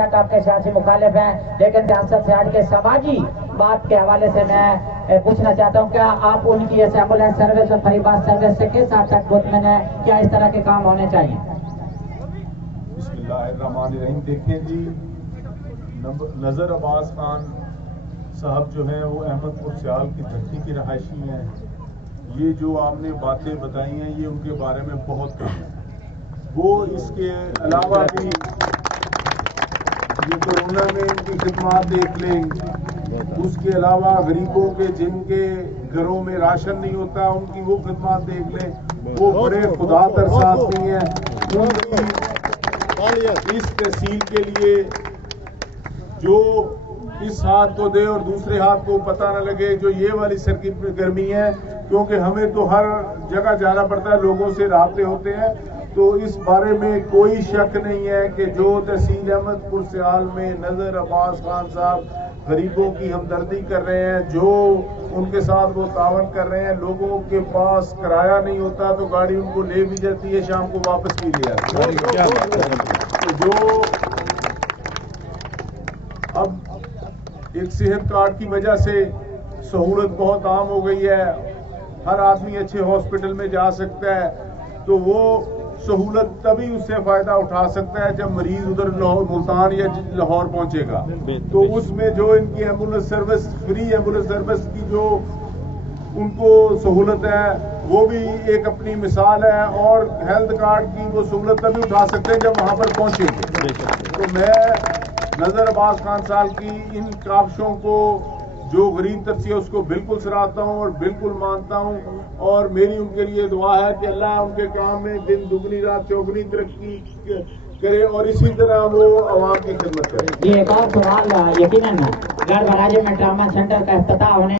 آپ کے سیاسی مخالف ہیں، لیکن ریاست سے ہٹ کے سماجی بات کے حوالے سے میں پوچھنا چاہتا ہوں، کیا آپ ان کی اس ایمبولینس سروس اور فریبات سروس سے کس حد تک مطمئن ہے؟ کیا اس طرح کے کام ہونے چاہیے؟ بسم اللہ الرحمن الرحیم۔ دیکھیں جی، نذر عباس خان صاحب جو ہیں وہ احمد پور سیال کی دھرتی کی رہائشی ہیں۔ یہ جو آپ نے باتیں بتائی ہیں یہ ان کے بارے میں بہت کم ہے۔ وہ اس کے علاوہ بھی یہ کورونا میں ان کی خدمات دیکھ لیں، اس کے علاوہ غریبوں کے جن کے گھروں میں راشن نہیں ہوتا ان کی وہ خدمات دیکھ لیں۔ وہ بڑے خدا ترس آدمی ہیں۔ ان کی اس تحصیل کے لیے جو اس ہاتھ کو دے اور دوسرے ہاتھ کو پتہ نہ لگے، جو یہ والی سرگرمی ہے، کیونکہ ہمیں تو ہر جگہ جانا پڑتا ہے، لوگوں سے رابطے ہوتے ہیں، تو اس بارے میں کوئی شک نہیں ہے کہ جو تحصیل احمد پور سیال میں نذر عباس خان صاحب غریبوں کی ہمدردی کر رہے ہیں، جو ان کے ساتھ وہ تعاون کر رہے ہیں، لوگوں کے پاس کرایہ نہیں ہوتا تو گاڑی ان کو لے بھی جاتی ہے، شام کو واپس بھی لے آتی ہے۔ جو اب ایک صحت کارڈ کی وجہ سے سہولت بہت عام ہو گئی ہے، ہر آدمی اچھے ہاسپٹل میں جا سکتا ہے، تو وہ سہولت تبھی اس سے فائدہ اٹھا سکتا ہے جب مریض ادھر ملتان یا لاہور پہنچے گا۔ تو اس میں جو ان کی ambulance service, free ambulance service کی جو ان کو سہولت ہے وہ بھی ایک اپنی مثال ہے، اور ہیلتھ کارڈ کی وہ سہولت تبھی اٹھا سکتے ہیں جب وہاں پر پہنچیں گے۔ تو میں نذر عباس خان صاحب کی ان کاوشوں کو، جو غریب طبقے اس کو بالکل سراہتا ہوں اور بالکل مانتا ہوں، اور میری ان کے لیے دعا ہے کہ اللہ ان کے کام میں دن دگنی رات چوگنی ترقی کرے اور اسی طرح وہ عوام کی خدمت کرے۔ یہ ایک اور سوال، یقیناً گڑھ براجے میں ٹراما سینٹر کا افتتاح ہونے